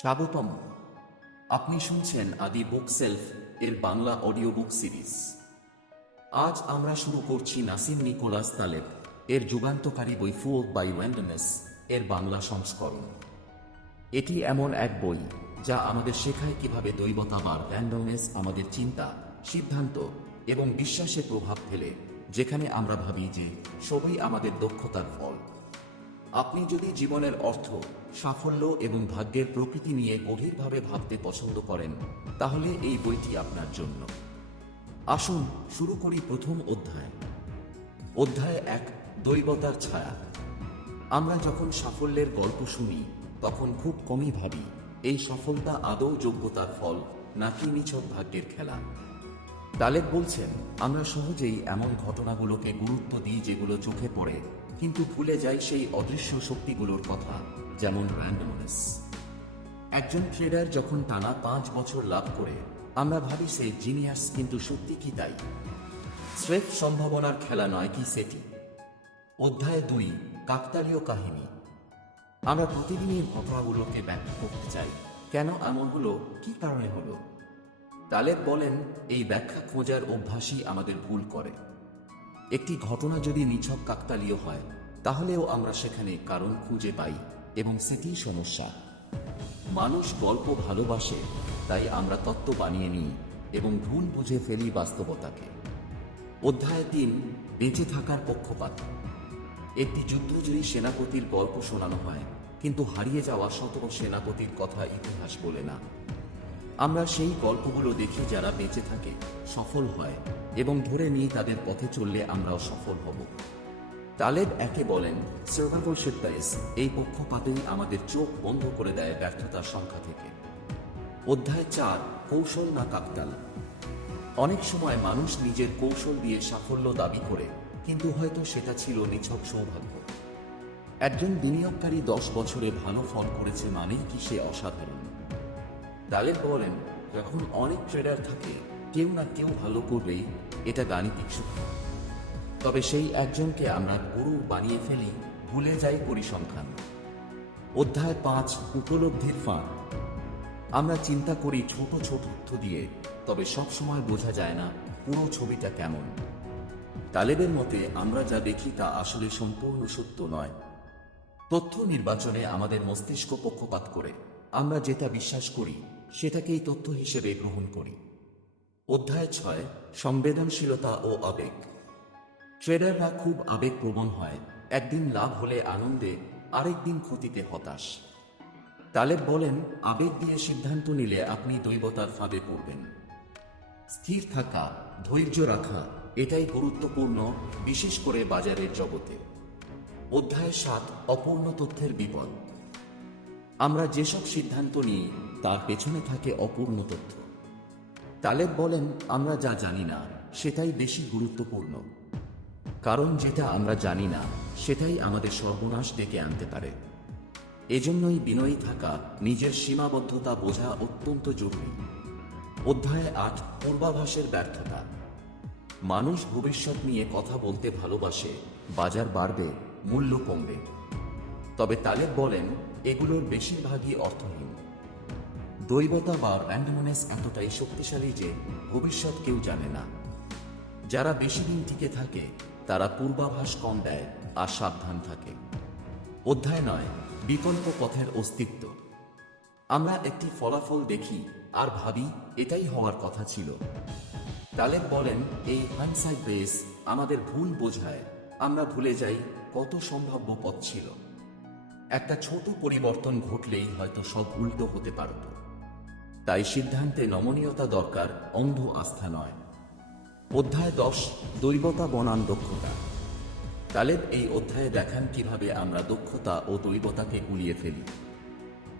স্বাগতম। আপনি শুনছেন আদি বুক সেলফ এর বাংলা অডিও বুক সিরিজ। আজ আমরা শুরু করছি নাসিম নিকোলাস তালেব এর যুগান্তকারী বই ফুয়েলড বাই র্যান্ডমনেস এর বাংলা সংস্করণ। এটি এমন এক বই যা আমাদের শেখায় কিভাবে দৈবতা বা র্যান্ডমনেস আমাদের চিন্তা, সিদ্ধান্ত এবং বিশ্বাসে প্রভাব ফেলে, যেখানে আমরা ভাবি যে সবই আমাদের দক্ষতার ফল। আপনি যদি জীবনের অর্থ, সাফল্য এবং ভাগ্যের প্রকৃতি নিয়ে গভীরভাবে ভাবতে পছন্দ করেন, তাহলে এই বইটি আপনার জন্য। আসুন শুরু করি প্রথম অধ্যায়। অধ্যায় 1, দৈবতার ছায়া। আমরা যখন সাফল্যের গল্প শুনি, তখন খুব কমই ভাবি এই সফলতা আদৌ যোগ্যতার ফল নাকি নিছক ভাগ্যের খেলা। তালেব বলছেন, আমরা সহজেই এমন ঘটনাগুলোকে গুরুত্ব দিই যেগুলো চোখে পড়ে, কিন্তু ভুলে যাই সেই অদৃশ্য শক্তিগুলোর কথা, যেমন র্যান্ডমনেস। একজন ট্রেডার যখন টানা 5 বছর লাভ করে, আমরা ভাবি সে জিনিয়াস, কিন্তু সত্যি কি তাই? স্রেফ সম্ভাবনার খেলা নয় কি সেটি? অধ্যায় 2, কাকতালীয় কাহিনী। আমরা প্রতিদিনই ঘটনাগুলোকে ব্যাখ্যা করতে চাই। কেন এমন হলো, কি কারণে হলো? তালেব বলেন, এই ব্যাখ্যা খোঁজার অভ্যাসই আমাদের ভুল করে। একটি ঘটনা যদি নিছক কাকতালীয় হয়, তাহলেও আমরা সেখানে কারণ খুঁজে পাই, এবং সেটিই সমস্যা। মানুষ গল্প ভালোবাসে, তাই আমরা তত্ত্ব বানিয়ে নিই এবং ভুল বুঝে ফেলি বাস্তবতাকে। অধ্যায় 3, বেঁচে থাকার পক্ষপাত। একটি যুদ্ধজয়ী সেনাপতির গল্প শোনানো হয়, কিন্তু হারিয়ে যাওয়া শত সেনাপতির কথা ইতিহাস বলে না। আমরা সেই গল্পগুলো দেখি যারা বেঁচে থাকে, সফল হয়, এবং ধরে নিই তাদের পথে চললে আমরাও সফল হব। তালেব একে বলেন সার্ভাইভারশিপ বায়াস। এই পক্ষপাতেই আমাদের চোখ বন্ধ করে দেয় ব্যর্থতার সংখ্যা থেকে। অধ্যায় 4, কৌশল না কাকতাল। অনেক সময় মানুষ নিজের কৌশল দিয়ে সাফল্য দাবি করে, কিন্তু হয়তো সেটা ছিল নিছক সৌভাগ্য। একজন বিনিয়োগকারী 10 বছরে ভালো ফল করেছে মানেই কি সে অসাধারণ? তালেব বলেন, যখন অনেক ট্রেডার থাকে, কেউ না কেউ ভালো করবেই, এটা গাণিতিক সূত্র। তবে সেই একজনকে আমরা গুরু বানিয়ে ফেলি, ভুলে যাই পরিসংখ্যান। অধ্যায় 5, উপলব্ধির ফাঁদ। আমরা চিন্তা করি ছোট ছোট তথ্য দিয়ে, তবে সব সময় বোঝা যায় না পুরো ছবিটা কেমন। তালেবের মতে আমরা যা দেখি তা আসলে সম্পূর্ণ সত্য নয়। তথ্য নির্বাচনে আমাদের মস্তিষ্ক পক্ষপাত করে। আমরা যেটা বিশ্বাস করি সেটাকেই তথ্য হিসেবে গ্রহণ করি। অধ্যায় 6, সংবেদনশীলতা ও আবেগ। ট্রেডাররা খুব আবেগপ্রবণ হয়, একদিন লাভ হলে আনন্দে, আরেকদিন ক্ষতিতে হতাশ। তালেব বলেন, আবেগ দিয়ে সিদ্ধান্ত নিলে আপনি দৈবতার ফাঁদে পড়বেন। স্থির থাকা, ধৈর্য রাখা, এটাই গুরুত্বপূর্ণ, বিশেষ করে বাজারের জগতে। অধ্যায় 7, অপূর্ণ তথ্যের বিপদ। আমরা যেসব সিদ্ধান্ত নিই তার পেছনে থাকে অপূর্ণ তথ্য। তালেব বলেন, আমরা যা জানি না সেটাই বেশি গুরুত্বপূর্ণ, কারণ যেটা আমরা জানি না সেটাই আমাদের সর্বনাশ ডেকে আনতে পারে। এজন্যই বিনয়ী থাকা, নিজের সীমাবদ্ধতা বোঝা অত্যন্ত জরুরি। অধ্যায় 8, পূর্বাভাসের ব্যর্থতা। মানুষ ভবিষ্যৎ নিয়ে কথা বলতে ভালোবাসে, বাজার বাড়বে, মূল্য কমবে। তবে তালেব বলেন, এগুলোর বেশিরভাগই অর্থহীন। দৈবতা বা র্যান্ডমনেস এতটাই শক্তিশালী যে ভবিষ্যৎ কেউ জানে না। যারা বেশি দিন টিকে থাকে তারা পূর্বাভাস কম দেয় আর সাবধান থাকে। অধ্যায় 9, বিকল্প পথের অস্তিত্ব। আমরা একটি ফলাফল দেখি আর ভাবি এটাই হওয়ার কথা ছিল। তালেব বলেন, এই হাইন্ডসাইট বেস আমাদের ভুল বোঝায়। আমরা ভুলে যাই কত সম্ভাব্য পথ ছিল। একটা ছোট পরিবর্তন ঘটলেই হয়তো সব উল্টো হতে পারত। তাই সিদ্ধান্তে নমনীয়তা দরকার, অন্ধ আস্থা নয়। অধ্যায় 10, দৈবতা বনাম দক্ষতা। তালেব এই অধ্যায়ে দেখান কিভাবে আমরা দক্ষতা ও দৈবতাকে গুলিয়ে ফেলি।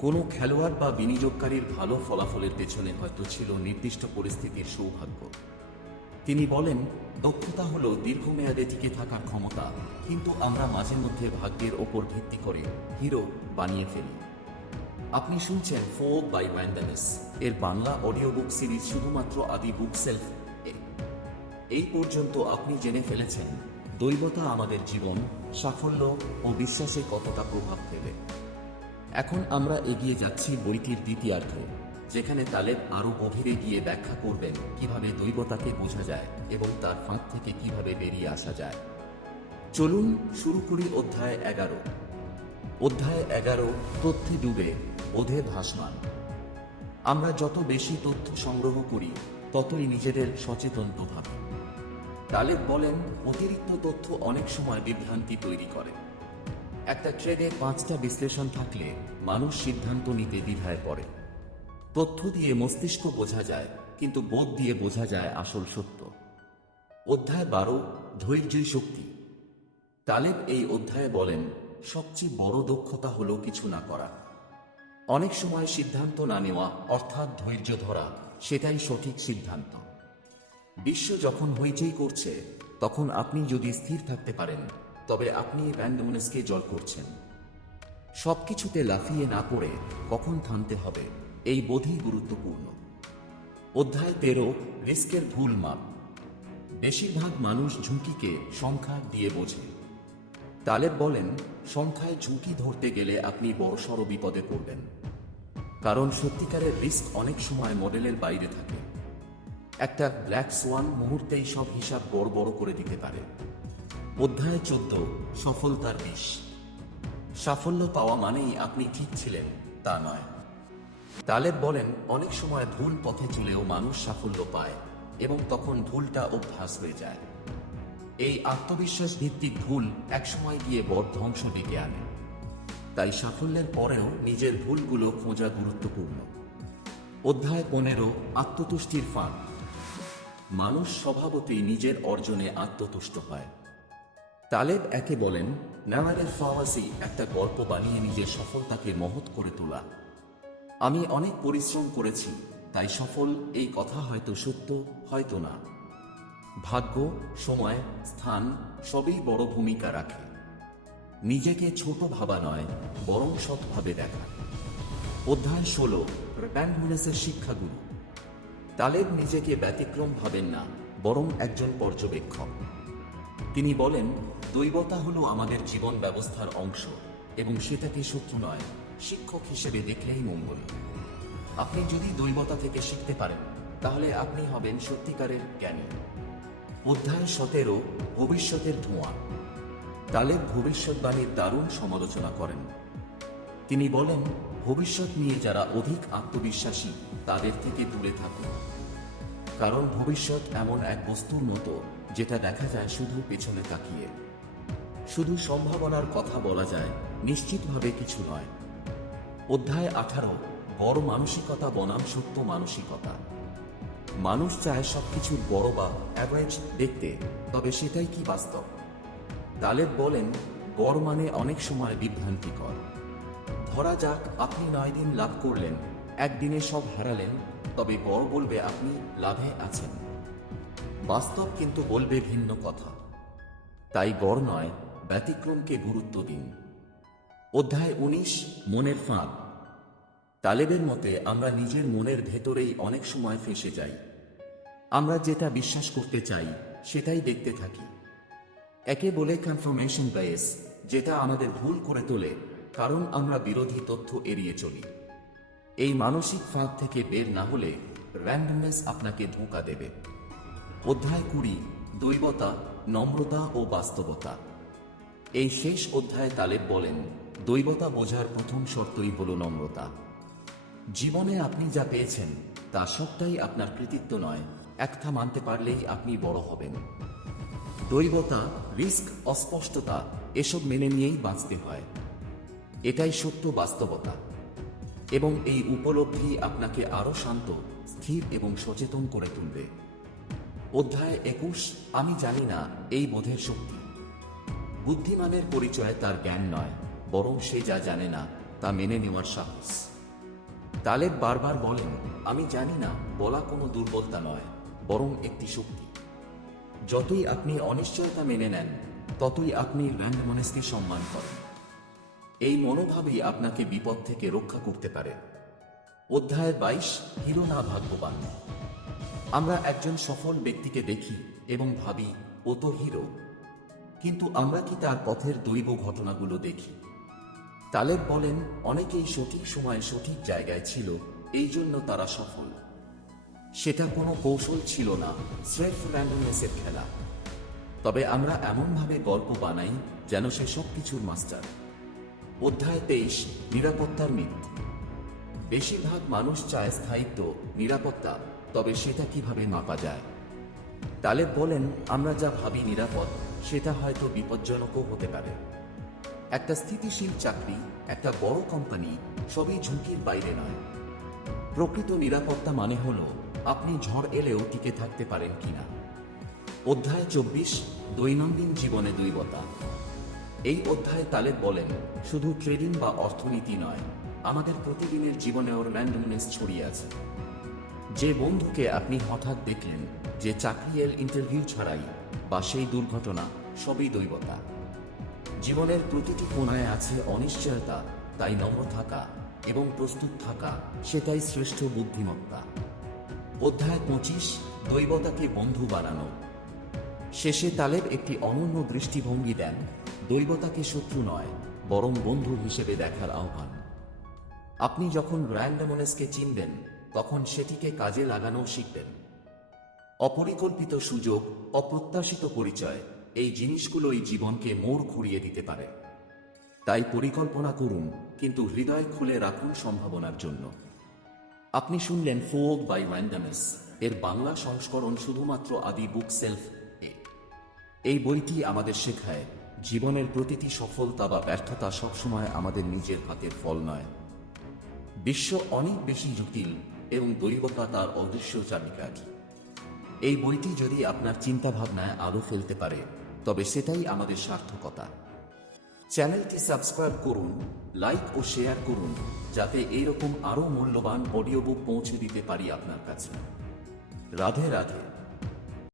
কোনো খেলোয়াড় বা বিনিয়োগকারীর ভালো ফলাফলের পেছনে হয়তো ছিল নির্দিষ্ট পরিস্থিতির সৌভাগ্য। তিনি বলেন, দক্ষতা হলো দীর্ঘমেয়াদে টিকে থাকার ক্ষমতা, কিন্তু আমরা মাঝে মধ্যে ভাগ্যের ওপর ভিত্তি করে হিরো বানিয়ে ফেলি। আপনি শুনছেন ফুয়েলড বাই র্যান্ডমনেস এর বাংলা অডিও বুক সিরিজ শুধুমাত্র আদি বুক সেলফ এ। এই পর্যন্ত আপনি জেনে ফেলেছেন দৈবতা আমাদের জীবন, সাফল্য ও বিশ্বাসে কতটা প্রভাব ফেলে। এখন আমরা এগিয়ে যাচ্ছি বইটির দ্বিতীয়ার্ধে, যেখানে তালেব আরও গভীরে গিয়ে ব্যাখ্যা করবেন কিভাবে দৈবতাকে বোঝা যায় এবং তার ফাঁদ থেকে কিভাবে বেরিয়ে আসা যায়। চলুন শুরু করি অধ্যায় 11। অধ্যায় 11, তথ্যে ডুবে বোধে ভাসমান। আমরা যত বেশি তথ্য সংগ্রহ করি ততই নিজেদের সচেতন ভাবি। তালেব বলেন, অতিরিক্ত তথ্য অনেক সময় বিভ্রান্তি তৈরি করে। একটা ট্রেডে 5টা বিশ্লেষণ থাকলে মানুষ সিদ্ধান্ত নিতে দ্বিধায় পড়ে। তথ্য দিয়ে মস্তিষ্ক বোঝা যায়, কিন্তু বোধ দিয়ে বোঝা যায় আসল সত্য। অধ্যায় 12, ধৈর্যই শক্তি। তালেব এই অধ্যায়ে বলেন, সবচেয়ে বড় দক্ষতা হলো কিছু না করা। অনেক সময় সিদ্ধান্ত না নেওয়া, অর্থাৎ ধৈর্য ধরা, সেটাই সঠিক সিদ্ধান্ত। বিশ্ব যখন হইচই করছে, তখন আপনি যদি স্থির থাকতে পারেন, তবে আপনি র্যান্ডমনেসকে জয় করছেন। সবকিছুতে লাফিয়ে না পড়ে কখন থামতে হবে, এই বোধই গুরুত্বপূর্ণ। অধ্যায় 13, রিস্কের ভুল মাপ। বেশিরভাগ মানুষ ঝুঁকিকে সংখ্যা দিয়ে বোঝে। তালেব বলেন, সংখ্যায় ঝুঁকি ধরতে গেলে আপনি বড়সড় বিপদে পড়বেন, কারণ সত্যিকারের রিস্ক অনেক সময় মডেলের বাইরে থাকে। একটা ব্ল্যাক সোয়ান মুহূর্তেই সব হিসাব বড় বড় করে দিতে পারে। অধ্যায় 14, সফলতার বিষ। সাফল্য পাওয়া মানেই আপনি ঠিক ছিলেন তা নয়। তালেব বলেন, অনেক সময় ভুল পথে চলেও মানুষ সাফল্য পায় এবং তখন ভুলটা অভ্যাস হয়ে যায়। এই আত্মবিশ্বাস ভিত্তিক ভুল একসময় গিয়ে বড় ধ্বংস ডেকে আনে। তাই সাফল্যের পরেও নিজের ভুলগুলো খোঁজা গুরুত্বপূর্ণ। অধ্যায় 15, আত্মতুষ্টির ফাঁদ। মানুষ স্বভাবতই নিজের অর্জনে আত্মতুষ্ট হয়। তালেব একে বলেন, নাওয়ারের ফাওয়াসি, একটা গল্প বানিয়ে নিজের সফলতাকে মহৎ করে তোলা। আমি অনেক পরিশ্রম করেছি, তাই সফল, এই কথা হয়তো সত্য, হয়তো না। ভাগ্য, সময়, স্থান সবই বড় ভূমিকা রাখে। নিজেকে ছোট ভাবা নয়, বরং সৎভাবে দেখা। অধ্যায় 16, র্যান্ডমনেসের শিক্ষাগুরু। তালেব নিজেকে ব্যতিক্রম ভাবেন না, বরং একজন পর্যবেক্ষক। তিনি বলেন, দৈবতা হলো আমাদের জীবন ব্যবস্থার অংশ এবং সেটাকে শত্রু নয়, শিক্ষক হিসেবে দেখলেই মঙ্গল। আপনি যদি দৈবতা থেকে শিখতে পারেন, তাহলে আপনি হবেন সত্যিকারের জ্ঞানী। অধ্যায় 17, ভবিষ্যতের ধোঁয়া। তালেব ভবিষ্যৎবাণীর দারুণ সমালোচনা করেন। তিনি বলেন, ভবিষ্যৎ নিয়ে যারা অধিক আত্মবিশ্বাসী তাদের থেকে দূরে থাকুন, কারণ ভবিষ্যৎ এমন এক বস্তুর মতো যেটা দেখা যায় শুধু পেছনে তাকিয়ে। শুধু সম্ভাবনার কথা বলা যায়, নিশ্চিতভাবে কিছু নয়। অধ্যায় 18, বড় মানসিকতা বনাম সত্য মানসিকতা। মানুষ চায় সবকিছুর বড় বা অ্যাভারেজ দেখতে, তবে সেটাই কি বাস্তব? তালেব বলেন, গড় মানে অনেক সময় বিভ্রান্তিকর। ধরা যাক আপনি 9 দিন লাভ করলেন, একদিনে সব হারালেন, তবে গড় বলবে আপনি লাভে আছেন। বাস্তব কিন্তু বলবে ভিন্ন কথা। তাই গড় নয়, ব্যতিক্রমকে গুরুত্ব দিন। অধ্যায় 19, মনের ফাঁদ। তালেবের মতে আমরা নিজের মনের ভেতরেই অনেক সময় ফেঁসে যাই। আমরা যেটা বিশ্বাস করতে চাই সেটাই দেখতে থাকি। একে বলে কনফার্মেশন বায়াস, যেটা আমাদের ভুল করে তোলে, কারণ আমরা বিরোধী তথ্য এড়িয়ে চলি। এই মানসিক ফাঁদ থেকে বের না হলে র্যান্ডমনেস আপনাকে ধোঁকা দেবে। অধ্যায় 20, দৈবতা, নম্রতা ও বাস্তবতা। এই শেষ অধ্যায়ে তালেব বলেন, দৈবতা বোঝার প্রথম শর্তই হল নম্রতা। জীবনে আপনি যা পেয়েছেন তা সবটাই আপনার কৃতিত্ব নয়, একটা মানতে পারলেই আপনি বড় হবেন। দৈবতা, রিস্ক, অস্পষ্টতা এসব মেনে নিয়েই বাঁচতে হয়। এটাই সত্য বাস্তবতা, এবং এই উপলব্ধি আপনাকে আরো শান্ত, স্থির এবং সচেতন করে তুলবে। অধ্যায় 21, আমি জানি না, এই বোধের শক্তি। বুদ্ধিমানের পরিচয় তার জ্ঞান নয়, বরং সে যা জানে না তা মেনে নেওয়ার সাহস। তালেব বারবার বলেন, আমি জানি না বলা কোনো দুর্বলতা নয়, বরং একটি শক্তি। যতই আপনি অনিশ্চয়তা মেনে নেন, ততই আপনি র্যান্ডমনেসকে সম্মান করেন। এই মনোভাবই আপনাকে বিপদ থেকে রক্ষা করতে পারে। অধ্যায় 22, হিরো না ভাগ্যবান। আমরা একজন সফল ব্যক্তিকে দেখি এবং ভাবি, ও তো হিরো, কিন্তু আমরা কি তার পথের দৈব ঘটনাগুলো দেখি? তালেব বলেন, অনেকেই সঠিক সময়ে সঠিক জায়গায় ছিল, এই জন্য তারা সফল। সেটা কোনো কৌশল ছিল না, স্রেফ র্যান্ডমনেসের খেলা। তবে আমরা এমনভাবে গল্প বানাই যেন সে সব কিছুর মাস্টার। অধ্যায় 23, নিরাপত্তার মিথ। বেশিরভাগ মানুষ চায় স্থায়িত্ব, নিরাপত্তা, তবে সেটা কিভাবে মাপা যায়? তালেব বলেন, আমরা যা ভাবি নিরাপদ সেটা হয়তো বিপজ্জনকও হতে পারে। একটা স্থিতিশীল চাকরি, একটা বড় কোম্পানি, সবই ঝুঁকির বাইরে নয়। প্রকৃত নিরাপত্তা মানে হলো আপনি ঝড় এলেও টিকে থাকতে পারেন কিনা। অধ্যায় 24, দৈনন্দিন জীবনে দৈবতা। এই অধ্যায়ে তালেব বলেন, শুধু ট্রেডিং বা অর্থনীতি নয়, আমাদের প্রতিদিনের জীবনেও র্যান্ডমনেস ছড়িয়ে আছে। যে বন্ধুকে আপনি হঠাৎ দেখলেন, যে চাকরির ইন্টারভিউ ছাড়াই, বা সেই দুর্ঘটনা, সবই দৈবতা। জীবনের প্রতিটি কোণায় আছে অনিশ্চয়তা, তাই নম্র থাকা এবং প্রস্তুত থাকা সেটাই শ্রেষ্ঠ বুদ্ধিমত্তা। অধ্যায় 25, দৈবতাকে বন্ধু বানানো। শেষে তালেব একটি অনন্য দৃষ্টিভঙ্গি দেন, দৈবতাকে শত্রু নয়, বরং বন্ধু হিসেবে দেখার আহ্বান। আপনি যখন র্যান্ডমনেসকে চিনবেন, তখন সেটিকে কাজে লাগানো শিখবেন। অপরিকল্পিত সুযোগ, অপ্রত্যাশিত পরিচয়, এই জিনিসগুলোই জীবনকে মোড় ঘুরিয়ে দিতে পারে। তাই পরিকল্পনা করুন, কিন্তু হৃদয় খুলে রাখুন সম্ভাবনার জন্য। আপনি শুনলেন ফুয়েলড বাই র্যান্ডমনেস এর বাংলা সংস্করণ শুধুমাত্র আদি বুক সেলফ এ। এই বইটি আমাদের শেখায়, জীবনের প্রতিটি সফলতা বা ব্যর্থতা সবসময় আমাদের নিজের হাতের ফল নয়। বিশ্ব অনেক বেশি জটিল এবং দৈবতা তার অদৃশ্য চাবিকাঠি। এই বইটি যদি আপনার চিন্তাভাবনায় আলো ফেলতে পারে, তবে সেটাই আমাদের সার্থকতা। চ্যানেলটি সাবস্ক্রাইব করুন, লাইক ও শেয়ার করুন, যাতে এইরকম আরও মূল্যবান অডিও বুক পৌঁছে দিতে পারি আপনার কাছে। রাধে রাধে।